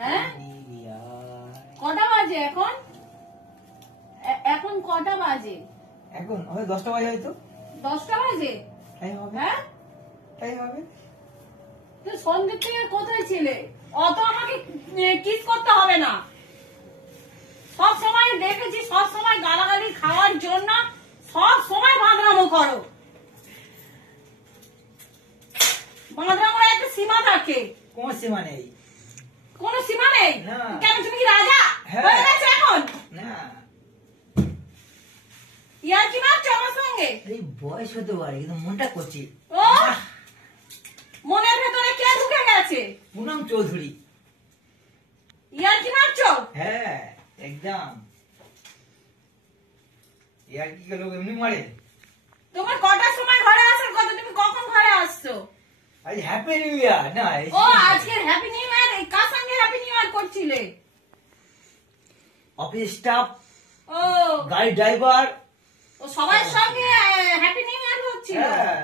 হ্যাঁ কটা বাজে এখন? এখন কটা বাজে? এখন 10টা বাজে হয়তো। 10টা বাজে? তাই হবে। হ্যাঁ তাই হবে। তুই সন্ধ্যে থেকে কোথায় ছিলে? অত আমাকে কিস করতে হবে না। সব সময় দেখেছি, সব সময় গালাগালি খাওয়ার জন্য সব সময় বাঁদরামো করো। বাঁদরামোর একটা সীমা থাকে। কোন সীমা নেই। কোন সীমা নেই? না। কেন তুমি কি রাজা হয়ে গেছো এখন? না ইয়ার কি মারছো আমার সঙ্গে? এই বয়স হতে পারে কিন্তু মনটা করছি। ও মনের ভেতরে কে ঢুকে গেছে? পুনম চৌধুরী। ইয়ার কি মারছো? হ্যাঁ একদম। ইয়ার কি গেল এমনি মারে। তোমার কটার সময় ঘরে আসার কথা? তুমি কখন ঘরে আসছো? আজ হ্যাপি নিউ ইয়ার না। ও আজকে হ্যাপি নিউ ইয়ার। কার সঙ্গে হ্যাপি নিউ ইয়ার করছিলে? অফিস স্টাফ, ও গাড়ি ড্রাইভার, ও সবার সঙ্গে হ্যাপি নিউ ইয়ার হচ্ছিল। হ্যাঁ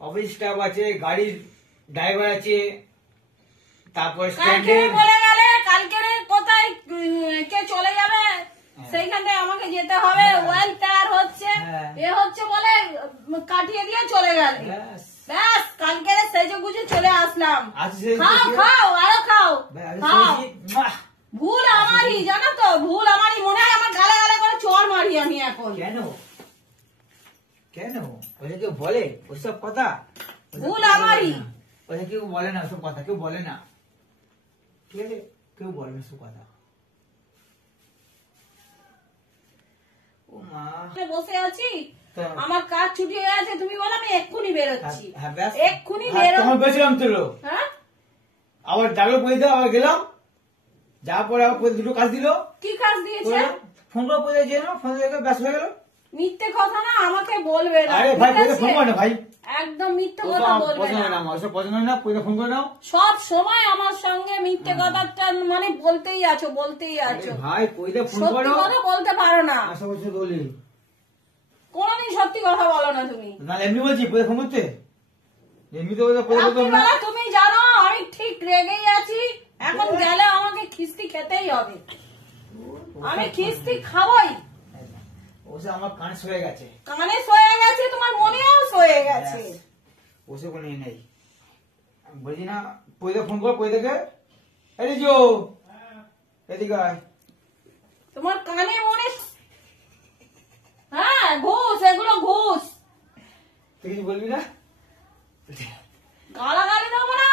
অফিস স্টাফ আছে, গাড়ির ড্রাইভার আছে, তারপর কালকে স্ট্যান্ডে বলে গেলে কালকে কোথায় কে চলে যাবে সেইখানে আমাকে যেতে হবে। ওয়েল তৈয়ার হচ্ছে এ হচ্ছে বলে কাটিয়ে দিয়ে চলে গেল। ব্যাস কালকে সেজে গুজে চলে আসলাম। খাও খাও আরো খাও খাও। ভুল আমারই জানো তো, ভুল আমারই। মনে হয় আমার গালে গালে করে চড় মারি আমি এখন। কেন কেন ওটা কেউ বলে ওসব কথা? ভুল আমারই। ওটা কেউ বলে না ওসব কথা, কেউ বলে না। ঠিক আছে কেউ বলে না ওসব কথা। ও মা বসে আছি, আমার কাজ ছুটি হয়ে আছে, তুমি বলো আমি এক্ষুনি বেরোচ্ছি। এক্ষুনি তখন বেছিলাম তো। হ্যাঁ আবার ডাকলো পয়সা দাও, আবার গেলাম, যাওয়ার পরে আবার দুটো কাজ দিল। কি কাজ দিয়েছে? ফোন করে পয়সা দিয়ে ফোন দেখে ব্যস্ত হয়ে গেল। মিথ্যে কথা না আমাকে বলবে না। আরে ভাই পয়সা ফোন করে না ভাই, একদম মিথ্যে কথা বলবে না। ওসব পছন্দ না, পয়সা ফোন করে নাও। সব সময় আমার সঙ্গে মিথ্যে কথাটা মানে বলতেই আছো বলতেই আছো। ভাই পয়সা ফোন সত্যি করো। কথা বলতে পারো না। আশা করছি বলি কোনদিন সত্যি কথা বলো না তুমি। না এমনি বলছি পয়সা ফোন করতে, এমনি তো পয়সা বলতে না। রাত্রিবেলা তুমি জানো আমি ঠিক রেগেই আছি। এখন গেলে আমাকে খিস্তি খেতেই হবে। আমি খিস্তি খাবোই। ওসে আমার কানে সয়ে গেছে। কানে সয়ে গেছে, তোমার মনেও সয়ে গেছে। ওসে কোনো নেই। বলছি না পয়সা ফোন কর, পয়সাকে এদিকে যো, এদিকে আয়। তোমার কানে মনে হ্যাঁ ঘুষ, এগুলো ঘুষ। তুই কিছু বলবি না? গালাগালি দেবো না